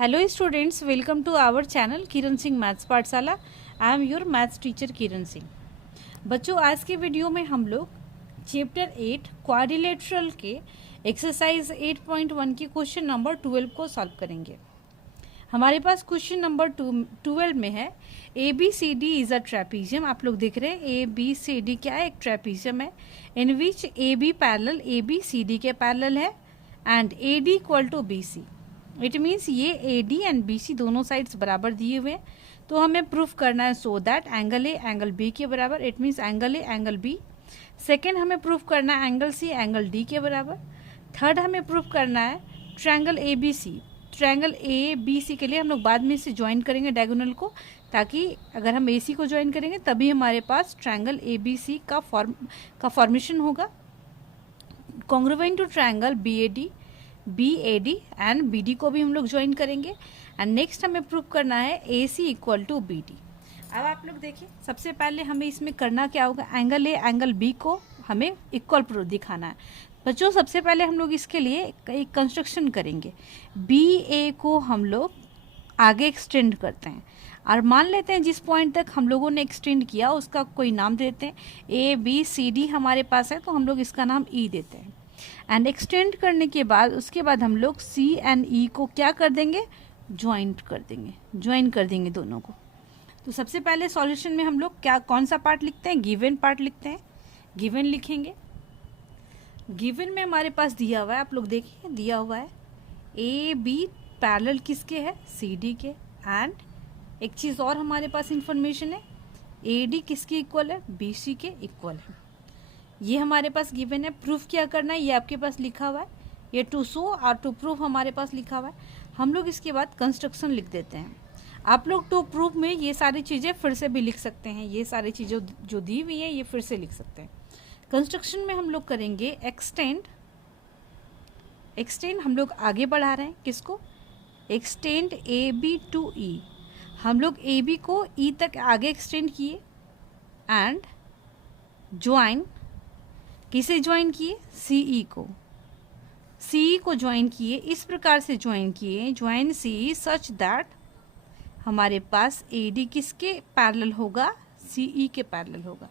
Hello students, welcome to our channel Kiran Singh maths Pathshala. I am your maths teacher Kiran Singh. बच्चों, आज के video में हम लोग चैप्टर 8 क्वाड्रिलेटरल के एक्सरसाइज 8.1 के क्वेश्चन नंबर 12 को सॉल्व करेंगे। हमारे पास क्वेश्चन नंबर 12 में है A B C D is a trapezium. आप लोग देख रहे हैं ए बी सी डी क्या है, एक ट्रेपीजियम है in which A B parallel A B C D के पैरेलल है and A D equal to B C. It means ये A D and B C दोनों साइड्स बराबर दिए हुए हैं, तो हमें प्रूफ करना है so that angle A angle B के बराबर। It means angle A angle B. Second हमें प्रूफ करना है एंगल सी एंगल डी के बराबर। थर्ड हमें प्रूफ करना है triangle A B C. Triangle A B C के लिए हम लोग बाद में इसे ज्वाइन करेंगे डायगोनल को, ताकि अगर हम ए सी को ज्वाइन करेंगे तभी हमारे पास ट्रायंगल ए बी सी का फॉर्मेशन होगा। Congruent to triangle B A D, B A D and B D को भी हम लोग ज्वाइन करेंगे। एंड नेक्स्ट हमें प्रूव करना है ए सी इक्वल टू बी डी। अब आप लोग देखिए, सबसे पहले हमें इसमें करना क्या होगा, एंगल ए एंगल बी को हमें इक्वल प्रूफ दिखाना है। बच्चों, सबसे पहले हम लोग इसके लिए एक कंस्ट्रक्शन करेंगे। बी ए को हम लोग आगे एक्सटेंड करते हैं और मान लेते हैं जिस पॉइंट तक हम लोगों ने एक्सटेंड किया उसका कोई नाम देते हैं। ए बी सी डी हमारे पास है तो हम लोग इसका नाम ई देते हैं। एंड एक्सटेंड करने के बाद उसके बाद हम लोग सी एंड ई को क्या कर देंगे, ज्वाइंट कर देंगे, ज्वाइन कर देंगे दोनों को। तो सबसे पहले सॉल्यूशन में हम लोग क्या कौन सा पार्ट लिखते हैं, गिवन पार्ट लिखते हैं। गिवन लिखेंगे। गिवन में हमारे पास दिया हुआ है, आप लोग देखिए दिया हुआ है ए बी पैरेलल किसके है, सी डी के। एंड एक चीज़ और हमारे पास इंफॉर्मेशन है, ए डी किसके इक्वल है, बी सी के इक्वल है। ये हमारे पास गिवन है। प्रूफ क्या करना है ये आपके पास लिखा हुआ है, ये टू शो और टू प्रूफ हमारे पास लिखा हुआ है। हम लोग इसके बाद कंस्ट्रक्शन लिख देते हैं। आप लोग टू प्रूफ में ये सारी चीज़ें फिर से भी लिख सकते हैं, ये सारी चीज़ें जो दी हुई हैं ये फिर से लिख सकते हैं। कंस्ट्रक्शन में हम लोग करेंगे एक्सटेंड। एक्सटेंड हम लोग आगे बढ़ा रहे हैं किसको, एक्सटेंड ए बी टू ई। हम लोग ए बी को ई तक आगे एक्सटेंड किए एंड ज्वाइन, किसे ज्वाइन किए, सी ई को। सी ई को ज्वाइन किए, इस प्रकार से ज्वाइन किए, join C E such that हमारे पास ए डी किसके पैरेलल होगा, सी ई के पैरेलल होगा।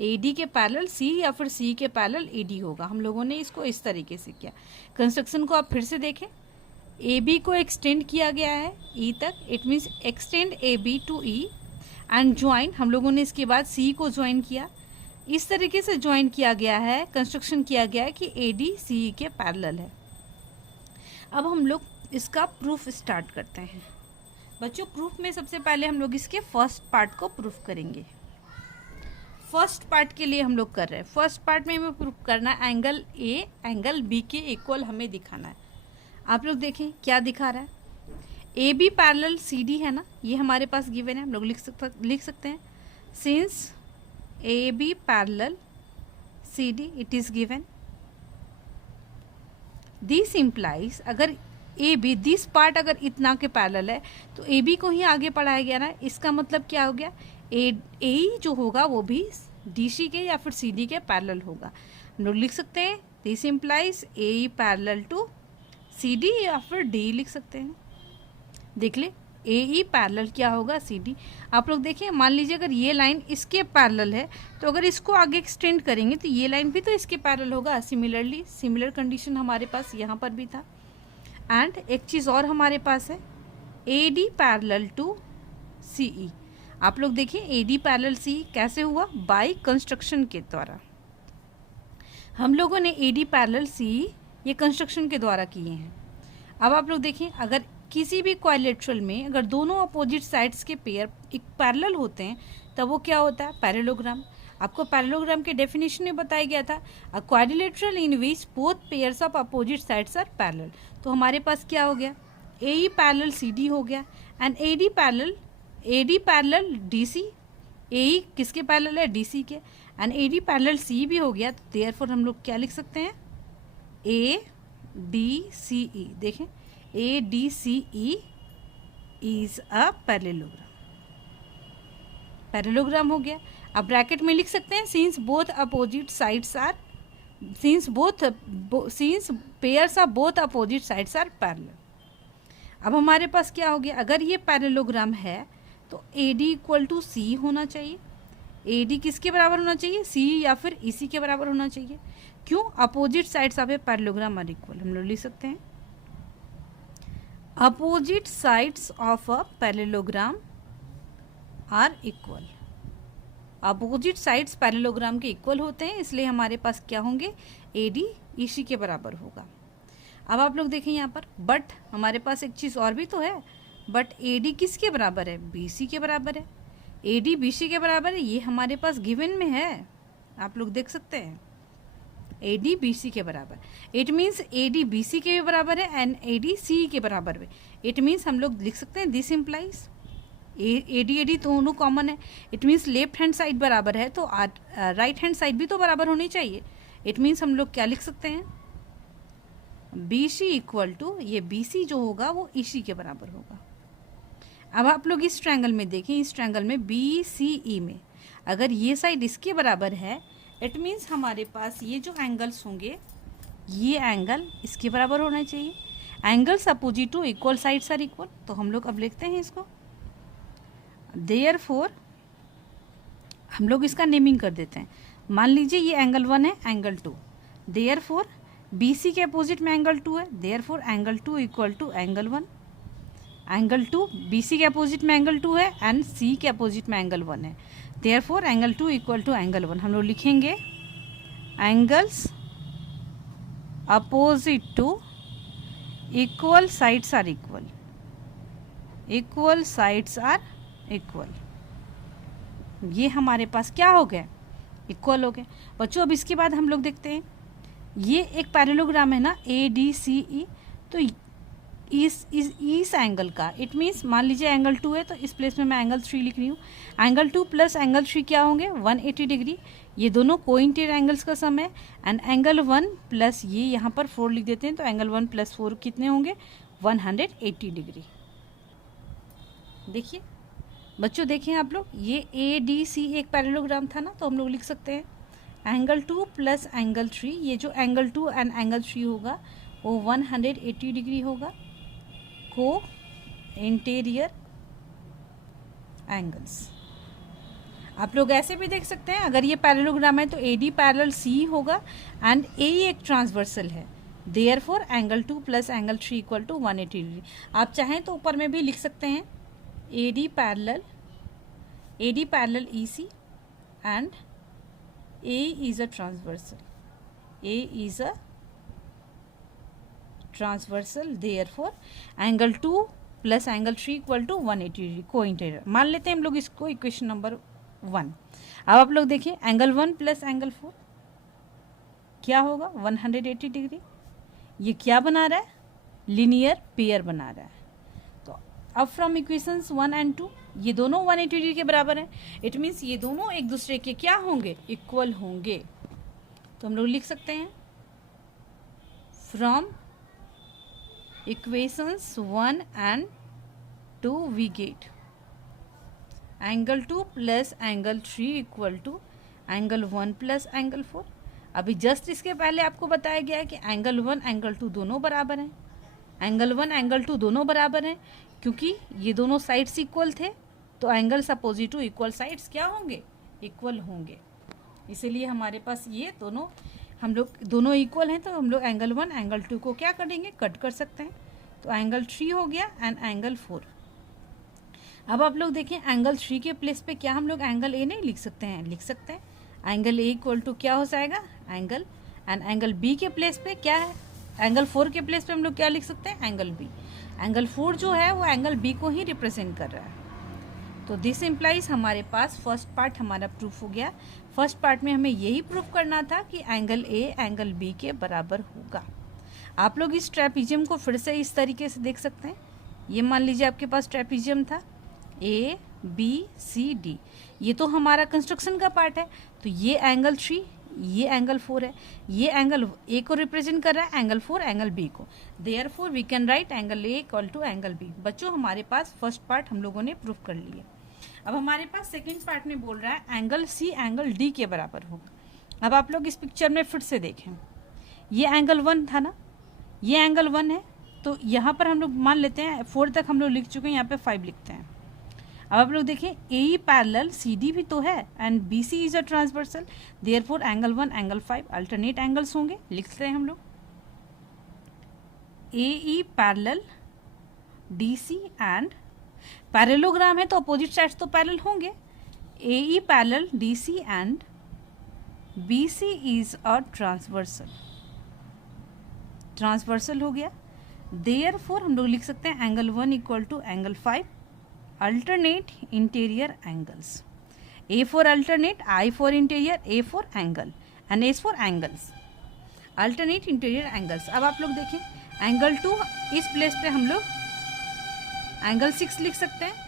ए डी के पैरेलल सी या फिर सी के पैरेलल ए डी होगा। हम लोगों ने इसको इस तरीके से किया। कंस्ट्रक्शन को आप फिर से देखें, ए बी को एक्सटेंड किया गया है ई तक। It means extend A B to E and join, हम लोगों ने इसके बाद सी को ज्वाइन किया। इस तरीके से ज्वाइन किया गया है, कंस्ट्रक्शन किया गया है कि ए डी सी ई के पैरेलल है। अब हम लोग इसका प्रूफ स्टार्ट करते हैं। बच्चों, प्रूफ में सबसे पहले हम लोग इसके फर्स्ट पार्ट को प्रूफ करेंगे। फर्स्ट पार्ट के लिए हम लोग कर रहे हैं, फर्स्ट पार्ट में हमें प्रूफ करना है एंगल ए एंगल बी के इक्वल हमें दिखाना है। आप लोग देखें क्या दिखा रहा है, A B parallel C D है ना, ये हमारे पास गिवन है। हम लोग लिख सकते हैं since A B parallel C D it is given. This implies, अगर ए बी दिस पार्ट अगर इतना के पैरेलल है तो ए बी को ही आगे पढ़ाया गया ना, इसका मतलब क्या हो गया, ए जो होगा वो भी डी सी के या फिर सी डी के पैरेलल होगा। हम लोग लिख सकते हैं this implies A parallel to C D या फिर डी लिख सकते हैं। देख ले ए ई पैरेलल क्या होगा, सी डी। आप लोग देखिए, मान लीजिए अगर ये लाइन इसके पैरेलल है तो अगर इसको आगे एक्सटेंड करेंगे तो ये लाइन भी तो इसके पैरेलल होगा। सिमिलरली सिमिलर कंडीशन हमारे पास यहाँ पर भी था। एंड एक चीज़ और हमारे पास है ए डी पैरेलल टू सी ई। आप लोग देखिए ए डी पैरेलल सी कैसे हुआ, बाय कंस्ट्रक्शन के द्वारा। हम लोगों ने ए डी पैरेलल सी ये कंस्ट्रक्शन के द्वारा किए हैं। अब आप लोग देखिए, अगर किसी भी क्वाड्रिलेटरल में अगर दोनों अपोजिट साइड्स के पेयर एक पैरेलल होते हैं तब वो क्या होता है, पैरेललोग्राम। आपको पैरेललोग्राम के डेफिनेशन में बताया गया था, a quadrilateral in which both pairs of opposite sides are parallel. तो हमारे पास क्या हो गया, ए ई पैरेलल सी डी हो गया and A D parallel D C. A E किसके पैरेलल है, डी सी के। And A D parallel C भी हो गया, तो देयरफॉर हम लोग क्या लिख सकते हैं, ए डी सी ई। देखें A D C E is a parallelogram, parallelogram हो गया। अब ब्रैकेट में लिख सकते हैं since both opposite sides are, since pairs of both opposite sides are parallel। अब हमारे पास क्या हो गया, अगर ये पैरेललोग्राम है तो AD इक्वल टू सी होना चाहिए। AD किसके बराबर होना चाहिए, सी या फिर EC के बराबर होना चाहिए। क्यों, opposite sides of a parallelogram are equal. हम लोग लिख सकते हैं opposite sides of a parallelogram are equal. Opposite sides parallelogram के इक्वल होते हैं, इसलिए हमारे पास क्या होंगे, AD EC के बराबर होगा। अब आप लोग देखें यहाँ पर, बट हमारे पास एक चीज़ और भी तो है, बट AD किसके बराबर है, BC के बराबर है। AD BC के बराबर है, ये हमारे पास गिवन में है, आप लोग देख सकते हैं AD BC के बराबर। इट मीन्स AD BC के भी बराबर है एंड AD CE के बराबर है। इट मीन्स हम लोग लिख सकते हैं दिस इम्प्लाइज AD दोनों कॉमन है। It means left hand side बराबर है तो राइट हैंड साइड भी तो बराबर होनी चाहिए। इट मीन्स हम लोग क्या लिख सकते हैं, BC इक्वल टू, ये BC जो होगा वो EC के बराबर होगा। अब आप लोग इस ट्रायंगल में देखें, इस ट्रायंगल में BCE में अगर ये साइड इसके बराबर है, इट मीन्स हमारे पास ये जो एंगल्स होंगे, ये एंगल इसके बराबर होना चाहिए। Angles opposite to equal sides are equal. तो हम लोग अब लिखते हैं इसको, देयरफॉर हम लोग इसका नेमिंग कर देते हैं। मान लीजिए ये एंगल 1 है, एंगल 2, देयरफॉर BC के अपोजिट में एंगल 2 है, therefore angle 2 equal to angle 1। Angle 2 BC के अपोजिट में एंगल 2 है एंड C के अपोजिट में एंगल 1 है, therefore angle 2 equal to angle 1। हम लोग लिखेंगे angles opposite to equal sides are equal, equal sides are equal. ये हमारे पास क्या हो गया, इक्वल हो गए। बच्चों अब इसके बाद हम लोग देखते हैं, ये एक पैरेललोग्राम है ना ADCE, तो इस एंगल का, इट मीन्स मान लीजिए एंगल 2 है तो इस प्लेस में मैं एंगल 3 लिख रही हूँ। एंगल 2 प्लस एंगल 3 क्या होंगे, 180 डिग्री। ये दोनों कोइंटेड एंगल्स का सम है। एंड एंगल 1 प्लस ये यहाँ पर 4 लिख देते हैं, तो एंगल 1 प्लस 4 कितने होंगे, 180 डिग्री। देखिए बच्चों, देखिए आप लोग, ये ADC एक पैरेललोग्राम था ना, तो हम लोग लिख सकते हैं एंगल 2 प्लस एंगल 3, ये जो एंगल 2 एंड एंगल 3 होगा वो 180 डिग्री होगा, को इंटीरियर एंगल्स। आप लोग ऐसे भी देख सकते हैं, अगर ये पैरेललोग्राम है तो AD पैरेलल C होगा एंड AE एक ट्रांसवर्सल है, therefore angle 2 plus angle 3 equal to 180 degree. आप चाहें तो ऊपर में भी लिख सकते हैं AD parallel EC and AE is a transversal, A is a transversal, therefore angle 2 plus angle 3 equal to 180 degree, को इंटीरियर। मान लेते हैं हम लोग इसको इक्वेशन नंबर 1। अब आप लोग देखिए एंगल 1 प्लस एंगल 4 क्या होगा, 180 डिग्री। ये क्या बना रहा है, लीनियर पेयर बना रहा है। तो अब फ्रॉम इक्वेशंस 1 एंड 2 ये दोनों 180 डिग्री के बराबर हैं। इट मीन्स ये दोनों एक दूसरे के क्या होंगे, इक्वल होंगे। तो हम लोग लिख सकते हैं from equations 1 and 2 we get angle 2 plus angle 3 equal to angle 1 plus angle 4। अभी जस्ट इसके पहले आपको बताया गया है कि एंगल 1 एंगल 2 दोनों बराबर हैं। एंगल 1 एंगल 2 दोनों बराबर हैं क्योंकि ये दोनों साइड्स इक्वल थे, तो angles opposite to equal sides क्या होंगे, इक्वल होंगे। इसीलिए हमारे पास ये दोनों, हम लोग दोनों इक्वल हैं, तो हम लोग एंगल 1 एंगल 2 को क्या करेंगे, कट कर सकते हैं। तो एंगल 3 हो गया एंड एंगल 4। अब आप लोग देखें एंगल 3 के प्लेस पे क्या हम लोग एंगल A नहीं लिख सकते हैं, लिख सकते हैं एंगल A इक्वल टू क्या हो जाएगा, एंगल, एंड एंगल B के प्लेस पे क्या है, एंगल 4 के प्लेस पे हम लोग क्या लिख सकते हैं, एंगल B। एंगल 4 जो है वो एंगल B को ही रिप्रेजेंट कर रहा है। तो दिस इम्प्लाइज हमारे पास फर्स्ट पार्ट हमारा प्रूफ हो गया। फर्स्ट पार्ट में हमें यही प्रूफ करना था कि एंगल A एंगल B के बराबर होगा। आप लोग इस ट्रेपीजियम को फिर से इस तरीके से देख सकते हैं। ये मान लीजिए आपके पास ट्रेपीजियम था A B C D, ये तो हमारा कंस्ट्रक्शन का पार्ट है। तो ये एंगल 3, ये एंगल 4 है, ये एंगल A को रिप्रेजेंट कर रहा है, एंगल 4 एंगल B को। Therefore we can write angle A equal to angle B। बच्चों हमारे पास फर्स्ट पार्ट हम लोगों ने प्रूफ कर लिया। अब हमारे पास सेकेंड पार्ट में बोल रहा है एंगल C एंगल D के बराबर होगा। अब आप लोग इस पिक्चर में फिर से देखें, ये एंगल 1 था ना, ये एंगल 1 है तो यहाँ पर हम लोग मान लेते हैं 4 तक हम लोग लिख चुके हैं, यहाँ पे 5 लिखते हैं। अब आप लोग देखें AE पैरेलल CD भी तो है and BC is a transversal, therefore angle 1 angle 5 alternate angles होंगे। लिखते हैं हम लोग AE parallel DC and parallelogram है तो अपोजिट साइड्स तो पैरेलल होंगे। AE parallel DC and BC is a transversal, transversal हो गया। देयरफॉर हम लोग लिख सकते हैं angle 1 equal to angle 5 alternate interior angles. A for alternate, I for interior, A for angle and S for angles, alternate interior angles. अब आप लोग देखें एंगल 2, इस प्लेस पे हम लोग एंगल 6 लिख सकते हैं।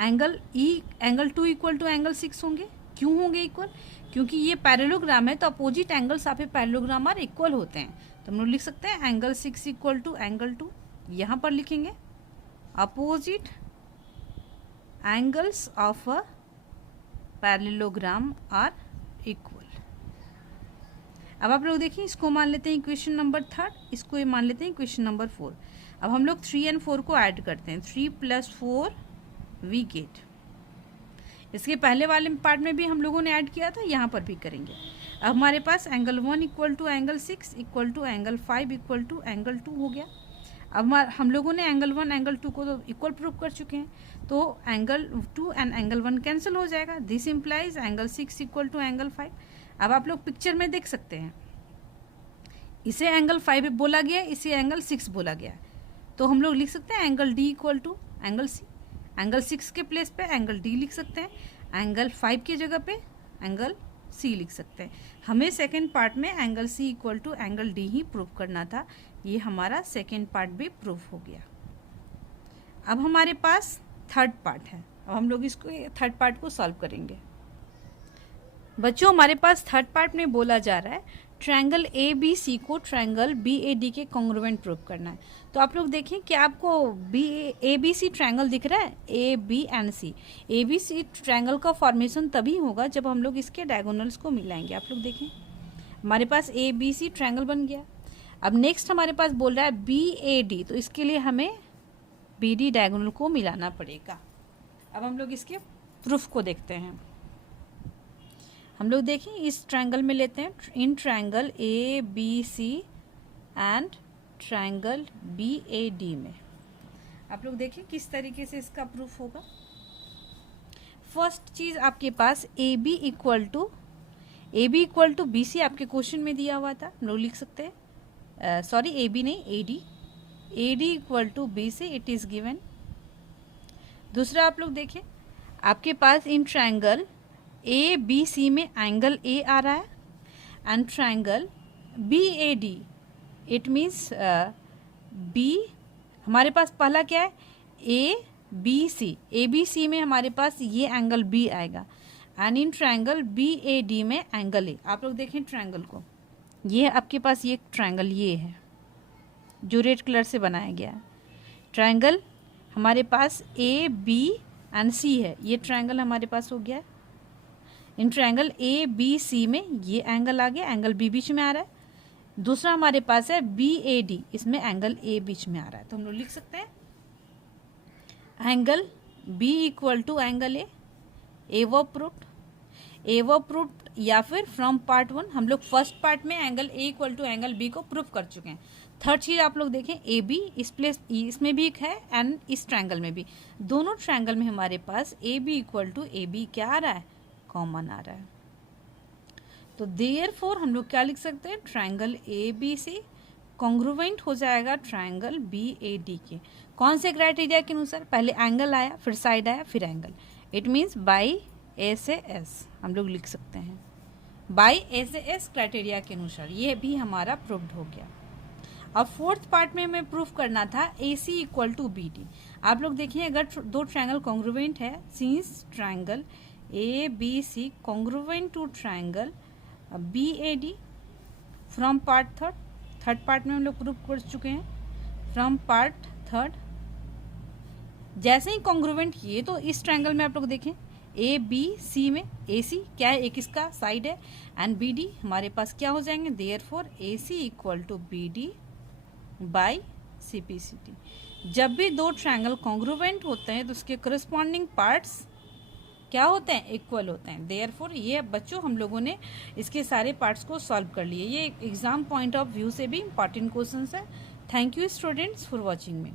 एंगल 2 इक्वल टू एंगल 6 होंगे। क्यों होंगे इक्वल? क्योंकि ये पैरेलोग्राम है तो opposite angles of a parallelogram are equal होते हैं, तो हम लोग लिख सकते हैं एंगल 6 इक्वल टू एंगल 2। यहाँ पर लिखेंगे opposite angles of a parallelogram are equal. अब आप लोग देखिए इसको मान लेते हैं इक्वेशन नंबर 3, इसको ये मान लेते हैं इक्वेशन नंबर 4। अब हम लोग 3 और 4 को ऐड करते हैं, 3 + 4 वी गेट। इसके पहले वाले पार्ट में भी हम लोगों ने ऐड किया था, यहाँ पर भी करेंगे। अब हमारे पास angle 1 equal to angle 6 equal to angle 5 equal to angle 2 हो गया। अब हम लोगों ने एंगल 1 एंगल 2 को तो इक्वल प्रूव कर चुके हैं, तो एंगल 2 एंड एंगल 1 कैंसिल हो जाएगा। This implies angle 6 equal to angle 5। अब आप लोग पिक्चर में देख सकते हैं, इसे एंगल 5 बोला गया, इसे एंगल 6 बोला गया, तो हम लोग लिख सकते हैं angle D equal to angle C। Angle 6 के प्लेस पे एंगल D लिख सकते हैं, एंगल 5 की जगह पे एंगल C लिख सकते हैं। हमें सेकेंड पार्ट में angle C equal to angle D ही प्रूव करना था, ये हमारा सेकेंड पार्ट भी प्रूव हो गया। अब हमारे पास थर्ड पार्ट है, अब हम लोग इसको थर्ड पार्ट को सॉल्व करेंगे। बच्चों हमारे पास थर्ड पार्ट में बोला जा रहा है ट्रायंगल ABC को ट्रायंगल BAD के कॉन्ग्रुएंट प्रूव करना है। तो आप लोग देखें कि आपको ABC ट्रायंगल दिख रहा है, AB and C। ABC triangle का फॉर्मेशन तभी होगा जब हम लोग इसके डायगोनल्स को मिलाएंगे। आप लोग देखें हमारे पास ABC ट्रायंगल बन गया। अब नेक्स्ट हमारे पास बोल रहा है BAD, तो इसके लिए हमें BD डायगोनल को मिलाना पड़ेगा। अब हम लोग इसके प्रूफ को देखते हैं। हम लोग देखें इस ट्रायंगल में लेते हैं, इन triangle ABC and triangle BAD में आप लोग देखें किस तरीके से इसका प्रूफ होगा। फर्स्ट चीज़ आपके पास AB इक्वल टू BC आपके क्वेश्चन में दिया हुआ था, हम लोग लिख सकते हैं, सॉरी AB नहीं AD equal to BC it is given. दूसरा आप लोग देखें आपके पास इन ट्रायंगल ABC में एंगल A आ रहा है and triangle BAD it means B, हमारे पास पहला क्या है ABC में हमारे पास ये एंगल B आएगा एंड इन ट्रायंगल BAD में एंगल A। आप लोग देखें ट्रायंगल को, ये आपके पास ये ट्रायंगल ये है जो रेड कलर से बनाया गया है। ट्रायंगल हमारे पास AB एंड C है, ये ट्रायंगल हमारे पास हो गया है। इन ट्रायंगल ABC में ये एंगल आ गया, एंगल B बीच में आ रहा है। दूसरा हमारे पास है BAD, इसमें एंगल A बीच में आ रहा है, तो हम लोग लिख सकते हैं angle B equal to angle A वो प्रूफ्ड या फिर फ्रॉम पार्ट 1। हम लोग फर्स्ट पार्ट में angle A equal to angle B को प्रूफ कर चुके हैं। थर्ड चीज़ आप लोग देखें AB इस प्लेस इसमें भी एक है एंड इस ट्रायंगल में भी, दोनों ट्रायंगल में हमारे पास AB इक्वल टू AB क्या आ रहा है, कॉमन आ रहा है। तो देयरफॉर हम लोग क्या लिख सकते हैं, ट्रायंगल ABC कॉन्ग्रुएंट हो जाएगा ट्रायंगल BAD के। कौन से क्राइटेरिया के अनुसार, पहले एंगल आया फिर साइड आया फिर angle, it means by A से S हम लोग लिख सकते हैं, बाई A से S क्राइटेरिया के अनुसार। ये भी हमारा प्रूव्ड हो गया। अब फोर्थ पार्ट में हमें प्रूफ करना था AC इक्वल टू BD। आप लोग देखिए अगर दो ट्रायंगल कॉन्ग्रुएंट है, since triangle ABC congruent to triangle BAD from part third part में हम लोग प्रूफ कर चुके हैं। फ्रॉम पार्ट थर्ड जैसे ही कॉन्ग्रुएंट किए तो इस ट्रायंगल में आप लोग देखें ABC में AC क्या है, एक इसका साइड है एंड BD हमारे पास क्या हो जाएंगे, therefore AC equal to BD by CPCT। जब भी दो ट्रायंगल कॉन्ग्रुवेंट होते हैं तो उसके करस्पॉन्डिंग पार्ट्स क्या होते हैं, इक्वल होते हैं। देयरफॉर ये बच्चों हम लोगों ने इसके सारे पार्ट्स को सॉल्व कर लिए। ये एग्जाम पॉइंट ऑफ व्यू से भी इंपॉर्टेंट क्वेश्चन है। Thank you students for watching me.